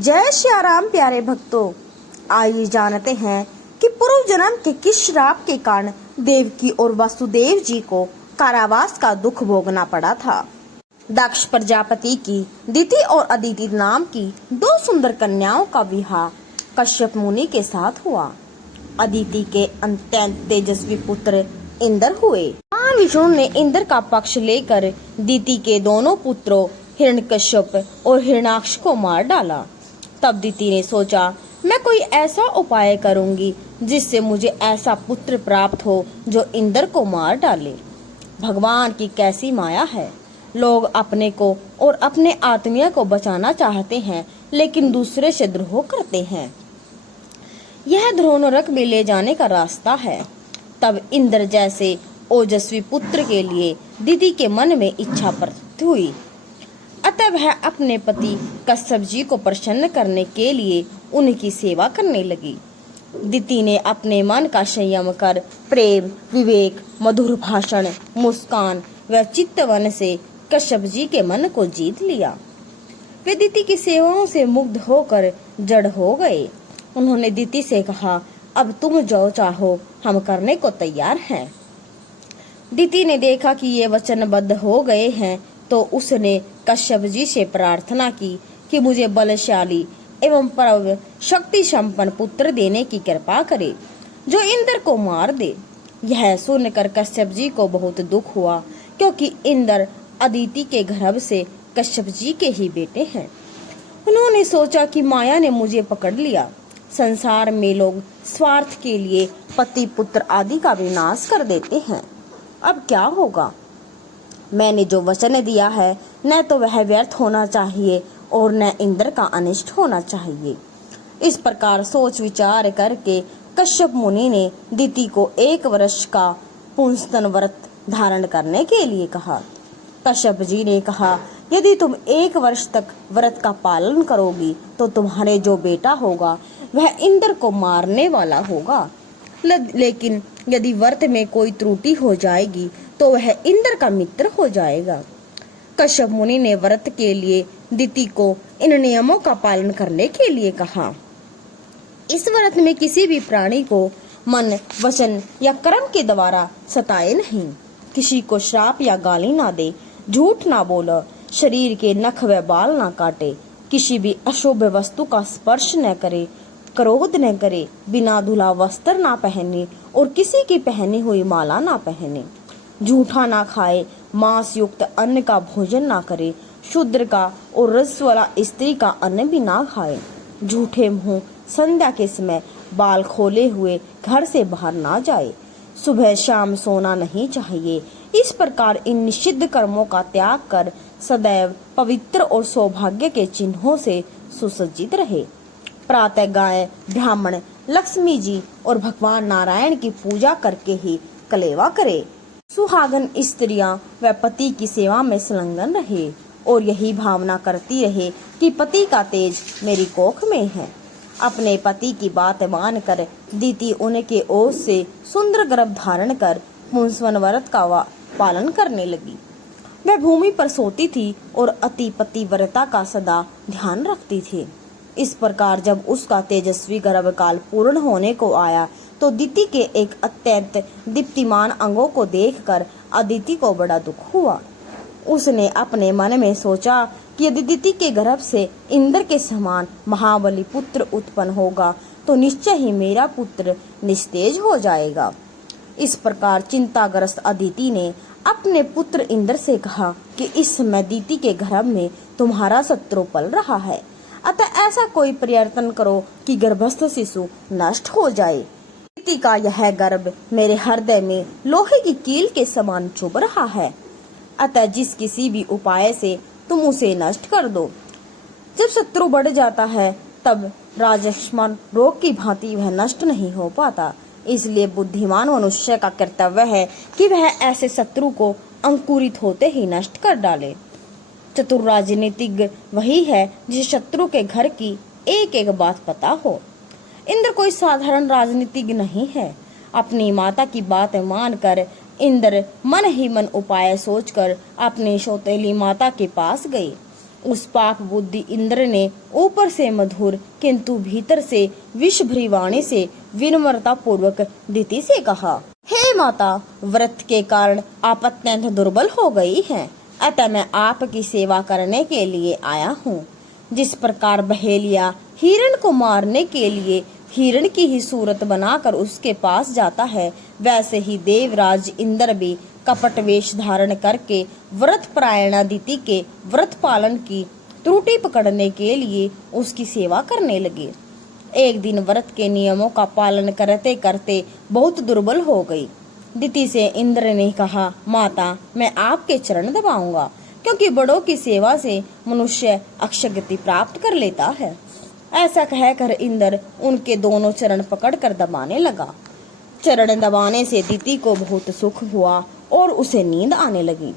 जय श्याराम प्यारे भक्तों, आइए जानते हैं कि पूर्व जन्म के किस श्राप के कारण देवकी और वसुदेव जी को कारावास का दुख भोगना पड़ा था। दक्ष प्रजापति की दिति और अदिति नाम की दो सुंदर कन्याओं का विवाह कश्यप मुनि के साथ हुआ। अदिति के अत्यंत तेजस्वी पुत्र इंद्र हुए। विष्णु ने इंद्र का पक्ष लेकर दिति के दोनों पुत्रों हिरण्यकश्यप और हिरण्याक्ष को मार डाला। तब दिति ने सोचा, मैं कोई ऐसा उपाय करूंगी जिससे मुझे ऐसा पुत्र प्राप्त हो जो इंद्र को मार डाले। भगवान की कैसी माया है। लोग अपने को और अपने आत्मीय को बचाना चाहते हैं, लेकिन दूसरे से द्रोह करते हैं। यह द्रोह नरक में ले जाने का रास्ता है। तब इंद्र जैसे ओजस्वी पुत्र के लिए दिति के मन में इच्छा प्रकट हुई। अतः वह अपने पति कश्यप जी को प्रसन्न करने के लिए उनकी सेवा करने लगी। दिति ने अपने मन का संयम कर प्रेम, विवेक, मधुर भाषण, मुस्कान व चित्तवन से कश्यप जी के मन को जीत लिया। वे दिति की सेवाओं से मुग्ध होकर जड़ हो गए। उन्होंने दिति से कहा, अब तुम जो चाहो हम करने को तैयार हैं। दिति ने देखा कि ये वचनबद्ध हो गए हैं, तो उसने कश्यप जी से प्रार्थना की कि मुझे बलशाली एवं परम शक्ति संपन्न पुत्र देने की कृपा करे, जो इंद्र को मार दे। यह सुनकर कश्यप जी को बहुत दुख हुआ, क्योंकि इंद्र अदिति के गर्भ से कश्यप जी के ही बेटे हैं। उन्होंने सोचा कि माया ने मुझे पकड़ लिया। संसार में लोग स्वार्थ के लिए पति पुत्र आदि का विनाश कर देते हैं। अब क्या होगा? मैंने जो वचन दिया है, न तो वह व्यर्थ होना चाहिए और न इंद्र का अनिष्ट होना चाहिए। इस प्रकार सोच विचार करके कश्यप मुनि ने दिति को 1 वर्ष का पुंसन व्रत धारण करने के लिए कहा। कश्यप जी ने कहा, यदि तुम 1 वर्ष तक व्रत का पालन करोगी तो तुम्हारे जो बेटा होगा वह इंद्र को मारने वाला होगा। लेकिन यदि व्रत में कोई त्रुटि हो जाएगी तो वह इंद्र का मित्र हो जाएगा। कश्यप मुनि ने व्रत के लिए दिति को इन नियमों का पालन करने के लिए कहा। इस व्रत में किसी भी प्राणी को मन, वचन या कर्म के द्वारा सताए नहीं, किसी को श्राप या गाली ना दे, झूठ ना बोले, शरीर के नख व बाल ना काटे, किसी भी अशुभ वस्तु का स्पर्श न करे, क्रोध न करे, बिना धुला वस्त्र ना पहने और किसी की पहनी हुई माला ना पहने, झूठा ना खाए, मांस युक्त अन्न का भोजन ना करे, शूद्र का और रस वाला स्त्री का अन्न भी ना खाए, झूठे मुंह संध्या के समय बाल खोले हुए घर से बाहर ना जाए, सुबह शाम सोना नहीं चाहिए। इस प्रकार इन निषिद्ध कर्मों का त्याग कर सदैव पवित्र और सौभाग्य के चिन्हों से सुसज्जित रहे। प्रातः गाय, ब्राह्मण, लक्ष्मी जी और भगवान नारायण की पूजा करके ही कलेवा करे। सुहागन स्त्रियां व पति की सेवा में संलग्न रहे और यही भावना करती रहे कि पति का तेज मेरी कोख में है। अपने पति की बात मानकर दिति उनके ओर से सुंदर गर्भ धारण कर पुंसन व्रत का पालन करने लगी। वह भूमि पर सोती थी और अति पतिव्रता का सदा ध्यान रखती थी। इस प्रकार जब उसका तेजस्वी गर्भकाल पूर्ण होने को आया तो दिति के एक अत्यंत दीप्तिमान अंगों को देखकर अदिति को बड़ा दुख हुआ। उसने अपने मन में सोचा कि यदि दिति के गर्भ से इंद्र के समान महाबली पुत्र उत्पन्न होगा तो निश्चय ही मेरा पुत्र निस्तेज हो जाएगा। इस प्रकार चिंताग्रस्त अदिति ने अपने पुत्र इंद्र से कहा कि इस समय दिति के गर्भ में तुम्हारा शत्रु पल रहा है, अतः ऐसा कोई प्रयत्न करो कि गर्भस्थ शिशु नष्ट हो जाए। दिति का यह गर्भ मेरे हृदय में लोहे की कील के समान चुभ रहा है, अतः जिस किसी भी उपाय से तुम उसे नष्ट कर दो। जब शत्रु बढ़ जाता है तब राजस्मान रोग की भांति वह नष्ट नहीं हो पाता। इसलिए बुद्धिमान मनुष्य का कर्तव्य है कि वह ऐसे शत्रु को अंकुरित होते ही नष्ट कर डाले। चतुर राजनीतिज्ञ वही है जिसे शत्रु के घर की एक एक बात पता हो। इंद्र कोई साधारण राजनीतिज्ञ नहीं है। अपनी माता की बात मानकर इंद्र मन ही मन उपाय सोचकर अपनी सौतेली माता के पास गए। उस पाप बुद्धि इंद्र ने ऊपर से मधुर किंतु भीतर से विष भरी वाणी से विनम्रता पूर्वक दिति से कहा, हे माता, व्रत के कारण आप अत्यंत दुर्बल हो गई हैं, अतः मैं आपकी सेवा करने के लिए आया हूँ। जिस प्रकार बहेलिया हिरण को मारने के लिए हिरण की ही सूरत बनाकर उसके पास जाता है, वैसे ही देवराज इंद्र भी कपट वेश धारण करके व्रत परायणा दिति के व्रत पालन की त्रुटि पकड़ने के लिए उसकी सेवा करने लगे। एक दिन व्रत के नियमों का पालन करते करते बहुत दुर्बल हो गई। दिति से इंद्र ने कहा, माता, मैं आपके चरण दबाऊंगा, क्योंकि बड़ों की सेवा से मनुष्य अक्षयगति प्राप्त कर लेता है। ऐसा कहकर इंद्र उनके दोनों चरण पकड़कर दबाने लगा। चरण दबाने से दिति को बहुत सुख हुआ और उसे नींद आने लगी।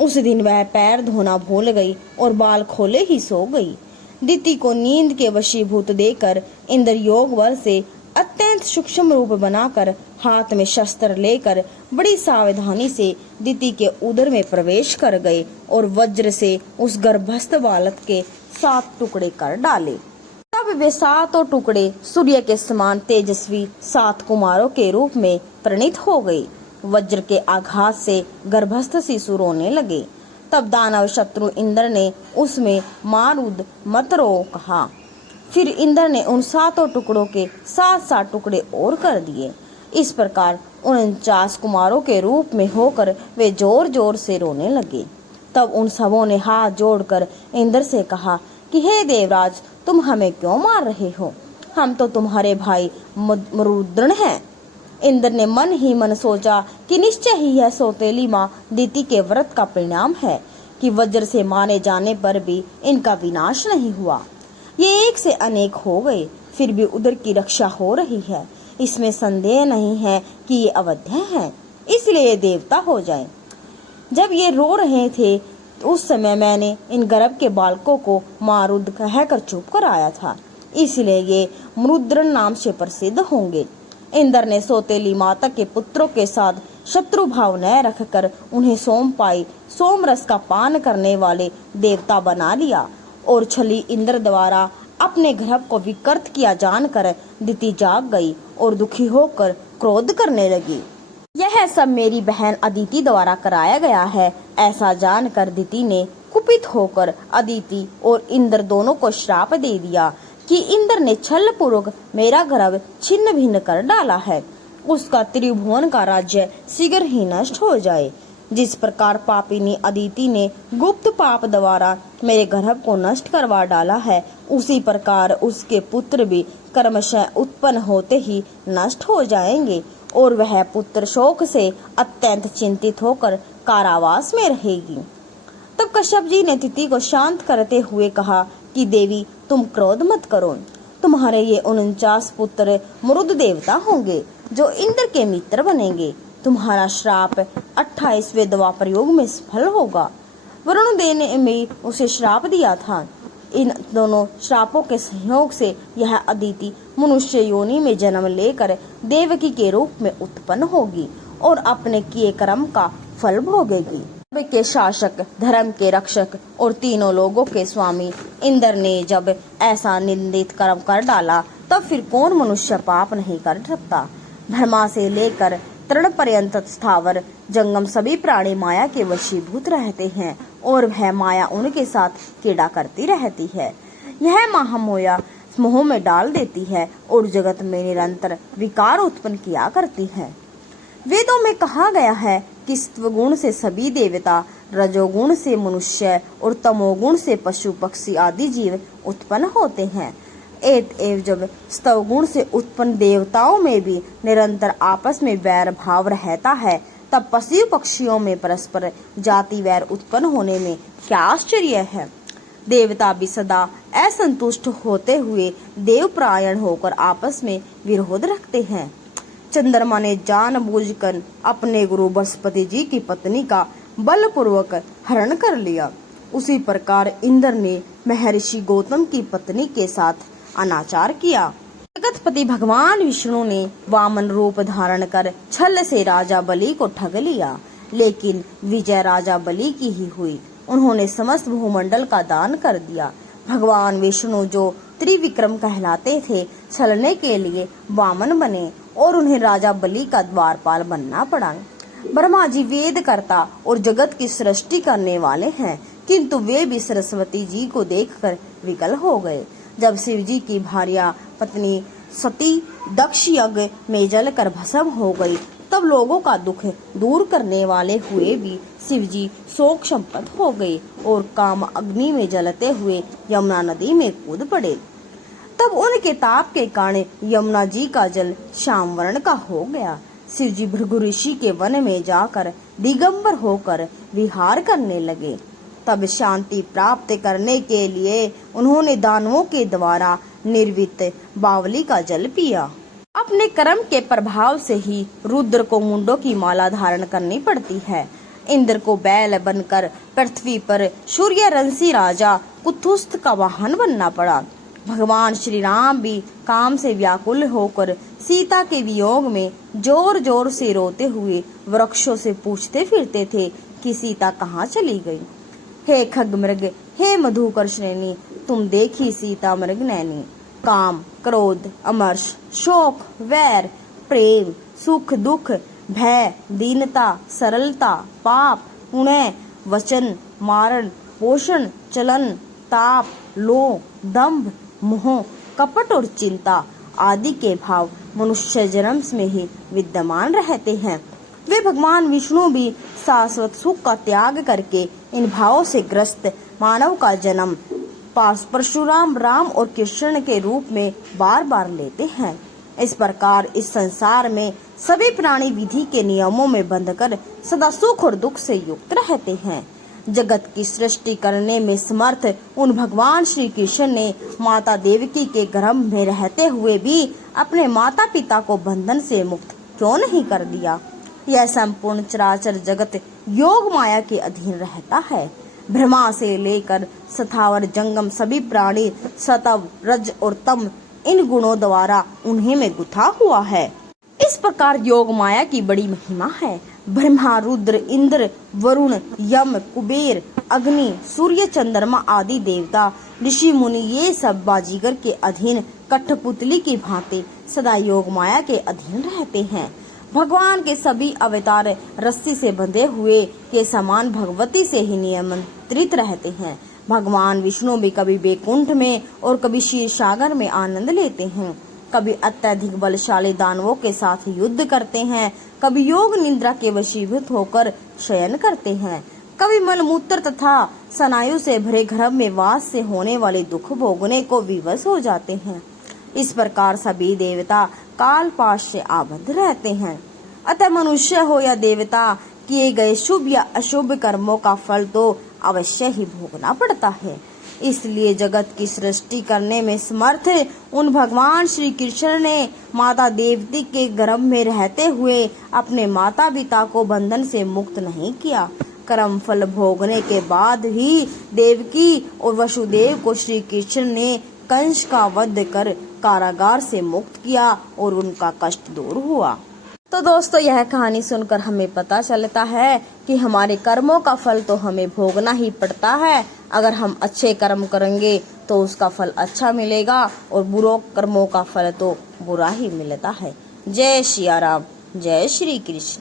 उस दिन वह पैर धोना भूल गई और बाल खोले ही सो गई। दिति को नींद के वशीभूत देकर इंद्र योग बल से अत्यंत सूक्ष्म रूप बनाकर हाथ में शस्त्र लेकर बड़ी सावधानी से दिति के उदर में प्रवेश कर गए और वज्र से उस गर्भस्थ बालक के 7 टुकड़े कर डाले। तब वे 7 टुकड़े सूर्य के समान तेजस्वी 7 कुमारों के रूप में परिणित हो गए। वज्र के आघात से गर्भस्थ शिशु रोने लगे। तब दानव शत्रु इंद्र ने उसमें मारुद मत रो कहा। फिर इंद्र ने उन 7 टुकड़ों के 7 टुकड़े और कर दिए। इस प्रकार 49 कुमारों के रूप में होकर वे जोर जोर से रोने लगे। तब उन सबों ने हाथ जोड़कर इंद्र से कहा कि हे देवराज, तुम हमें क्यों मार रहे हो? हम तो तुम्हारे भाई मरुद्रण हैं। इंद्र ने मन ही मन सोचा कि निश्चय ही यह सौतेली माँ दिति के व्रत का परिणाम है कि वज्र से मारे जाने पर भी इनका विनाश नहीं हुआ। ये एक से अनेक हो गए, फिर भी उधर की रक्षा हो रही है। इसमें संदेह नहीं है कि ये अवध्य हैं, इसलिए देवता हो जाए। जब ये रो रहे थे उस समय मैंने इन गर्भ के बालकों को मारुद कहकर चुप कराया था, इसलिए ये मरुद्रण नाम से प्रसिद्ध होंगे। इंद्र ने सौतेली माता के पुत्रों के साथ शत्रु भाव न रखकर उन्हें सोम रस का पान करने वाले देवता बना लिया और छली इंद्र द्वारा अपने गर्भ को विकृत किया जानकर दिति जाग गई और दुखी होकर क्रोध करने लगी। यह सब मेरी बहन अदिति द्वारा कराया गया है, ऐसा जानकर दिति ने कुपित होकर अदिति और इंद्र दोनों को श्राप दे दिया कि इंद्र ने छल पूर्वक मेरा गर्भ छिन्न भिन्न कर डाला है, उसका त्रिभुवन का राज्य शीघ्र ही नष्ट हो जाए। जिस प्रकार पापिनी अदिति ने गुप्त पाप द्वारा मेरे गर्भ को नष्ट करवा डाला है, उसी प्रकार उसके पुत्र भी कर्मशः उत्पन्न होते ही नष्ट हो जाएंगे और वह पुत्र शोक से अत्यंत चिंतित होकर कारावास में रहेगी। तब कश्यप जी ने दिति को शांत करते हुए कहा कि देवी, तुम क्रोध मत करो। तुम्हारे ये 49 पुत्र मरुद देवता होंगे जो इंद्र के मित्र बनेंगे। तुम्हारा श्राप 28वें द्वापर युग में सफल होगा। वरुण देव ने उसे श्राप दिया था। इन दोनों श्रापों के सहयोग से यह अदिति मनुष्य योनि में जन्म लेकर देवकी के रूप में उत्पन्न होगी और अपने किए कर्म का फल भोगेगी। के शासक, धर्म के रक्षक और तीनों लोगों के स्वामी इंद्र ने जब ऐसा निंदित कर्म कर डाला, तब फिर कौन मनुष्य पाप नहीं कर सकता। ब्रह्मा से लेकर तृण पर्यंत स्थावर जंगम सभी प्राणी माया के वशीभूत रहते हैं और वह माया उनके साथ क्रीड़ा करती रहती है। यह महामाया मोह में डाल देती है और जगत में निरंतर विकार उत्पन्न किया करती है। वेदों में कहा गया है कि सत्वगुण से सभी देवता, रजोगुण से मनुष्य और तमोगुण से पशु पक्षी आदि जीव उत्पन्न होते हैं। एवं जब स्तवगुण से उत्पन्न देवताओं में भी निरंतर आपस में वैर भाव रहता है, तब पशु पक्षियों में परस्पर जाति वैर उत्पन्न होने में क्या आश्चर्य है। देवता भी सदा असंतुष्ट होते हुए देवपरायण होकर आपस में विरोध रखते हैं। चंद्रमा ने जानबूझकर अपने गुरु बृहस्पति जी की पत्नी का बलपूर्वक हरण कर लिया। उसी प्रकार इंद्र ने महर्षि गौतम की पत्नी के साथ अनाचार किया। जगतपति भगवान विष्णु ने वामन रूप धारण कर छल से राजा बलि को ठग लिया, लेकिन विजय राजा बलि की ही हुई। उन्होंने समस्त भूमंडल का दान कर दिया। भगवान विष्णु जो त्रिविक्रम कहलाते थे, छलने के लिए वामन बने और उन्हें राजा बलि का द्वारपाल बनना पड़ा। ब्रह्मा जी वेद कर्ता और जगत की सृष्टि करने वाले हैं, किंतु वे भी सरस्वती जी को देखकर विकल हो गए। जब शिव जी की भार्या पत्नी सती दक्ष यज्ञ में जलकर भस्म हो गई, तब लोगों का दुख दूर करने वाले हुए भी शिव जी शोक संपन्न हो गए और काम अग्नि में जलते हुए यमुना नदी में कूद पड़े। तब उनके ताप के कारण यमुना जी का जल श्याम वर्ण का हो गया। शिव जी भृगु ऋषि के वन में जाकर दिगंबर होकर विहार करने लगे। तब शांति प्राप्त करने के लिए उन्होंने दानवों के द्वारा निर्मित बावली का जल पिया। अपने कर्म के प्रभाव से ही रुद्र को मुंडों की माला धारण करनी पड़ती है। इंद्र को बैल बनकर पृथ्वी पर सूर्यवंशी राजा कुथुस्थ का वाहन बनना पड़ा। भगवान श्री राम भी काम से व्याकुल होकर सीता के वियोग में जोर जोर से रोते हुए वृक्षों से पूछते फिरते थे कि सीता कहाँ चली गई। हे खग मृग, हे मधुकर श्रेणी, तुम देखी सीता मृग नैनी। काम, क्रोध, अमर्ष, शोक, वैर, प्रेम, सुख दुख, भय, दीनता, सरलता, पाप, पुण्य, वचन, मारण, पोषण, चलन, ताप, लोभ, दंभ, मोह, कपट और चिंता आदि के भाव मनुष्य जन्म में ही विद्यमान रहते हैं। वे भगवान विष्णु भी शाश्वत सुख का त्याग करके इन भावों से ग्रस्त मानव का जन्म परशुराम, राम और कृष्ण के रूप में बार बार लेते हैं। इस प्रकार इस संसार में सभी प्राणी विधि के नियमों में बंधकर सदा सुख और दुख से युक्त रहते हैं। जगत की सृष्टि करने में समर्थ उन भगवान श्री कृष्ण ने माता देवकी के गर्भ में रहते हुए भी अपने माता पिता को बंधन से मुक्त क्यों नहीं कर दिया। यह संपूर्ण चराचर जगत योग माया के अधीन रहता है। ब्रह्मा से लेकर स्थावर जंगम सभी प्राणी सतव, रज और तम इन गुणों द्वारा उन्हीं में गुथा हुआ है। इस प्रकार योग माया की बड़ी महिमा है। ब्रह्मा, रुद्र, इंद्र, वरुण, यम, कुबेर, अग्नि, सूर्य, चंद्रमा आदि देवता, ऋषि मुनि ये सब बाजीगर के अधीन कठपुतली की भांति सदा योग माया के अधीन रहते हैं। भगवान के सभी अवतार रस्सी से बंधे हुए के समान भगवती से ही नियंत्रित रहते हैं। भगवान विष्णु भी कभी बैकुंठ में और कभी क्षीर सागर में आनंद लेते हैं। कभी अत्यधिक बलशाली दानवों के साथ युद्ध करते हैं, कभी योग निद्रा के वशीभूत होकर शयन करते हैं, कभी मलमूत्र तथा स्नायु से भरे गर्भ में वास से होने वाले दुख भोगने को विवश हो जाते हैं। इस प्रकार सभी देवता काल पाश से आबद्ध रहते हैं। अतः मनुष्य हो या देवता, किए गए शुभ या अशुभ कर्मों का फल तो अवश्य ही भोगना पड़ता है। इसलिए जगत की सृष्टि करने में समर्थ उन भगवान श्री कृष्ण ने माता देवती के गर्भ में रहते हुए अपने माता पिता को बंधन से मुक्त नहीं किया। कर्म फल भोगने के बाद ही देवकी और वसुदेव को श्री कृष्ण ने कंस का वध कर कारागार से मुक्त किया और उनका कष्ट दूर हुआ। तो दोस्तों, यह कहानी सुनकर हमें पता चलता है कि हमारे कर्मों का फल तो हमें भोगना ही पड़ता है। अगर हम अच्छे कर्म करेंगे तो उसका फल अच्छा मिलेगा और बुरे कर्मों का फल तो बुरा ही मिलता है। जय श्री राम, जय श्री कृष्ण।